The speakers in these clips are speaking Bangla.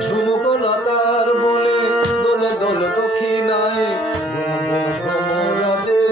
ঝুমুকলতার বনে দোল দোল দক্ষিণায় গুনগুন ভ্রমরাজে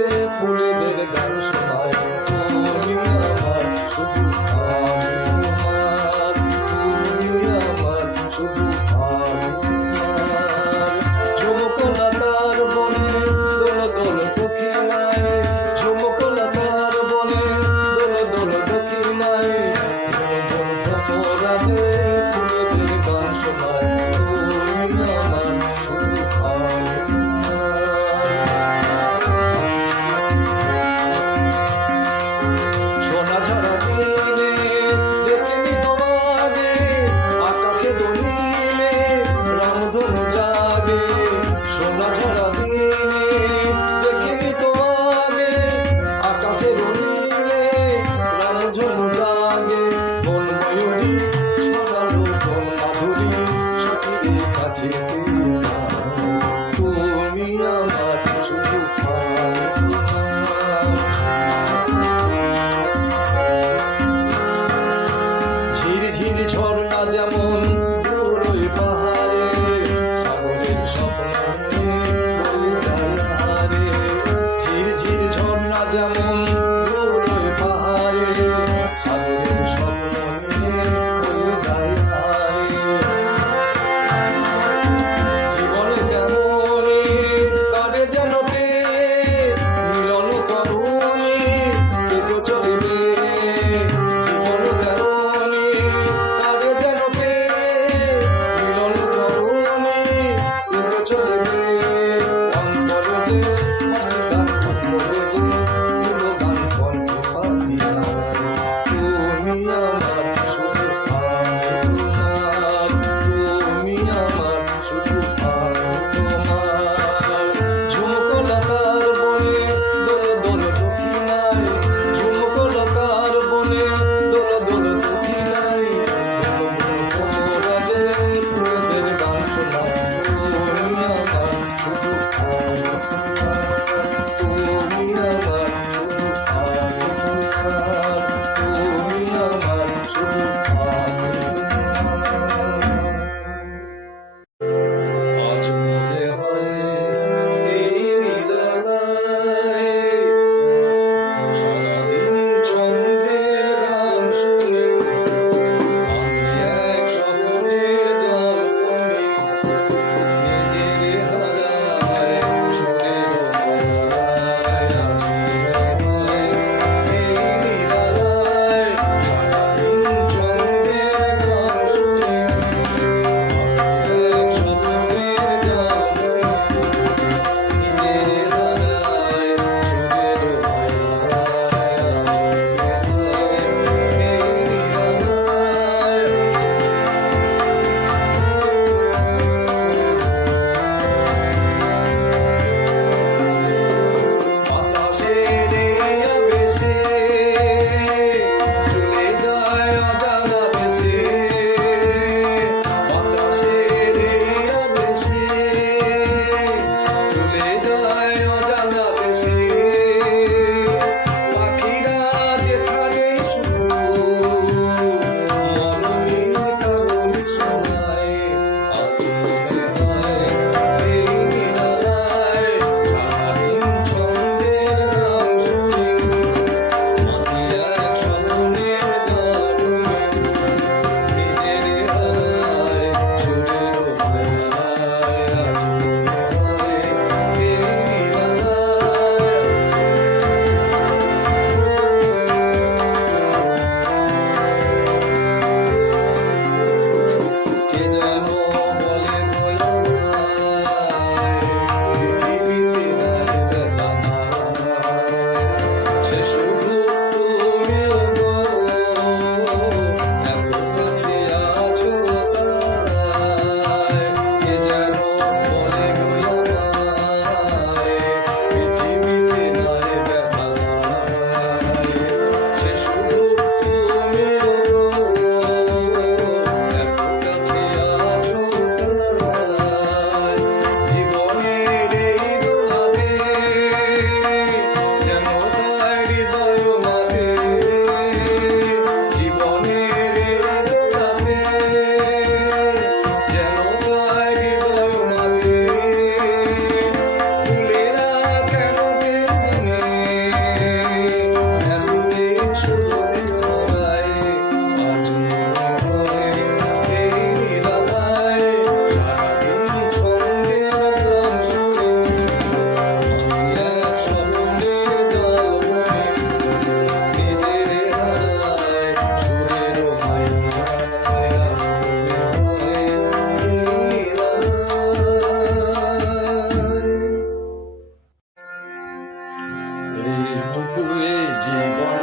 누구의 직원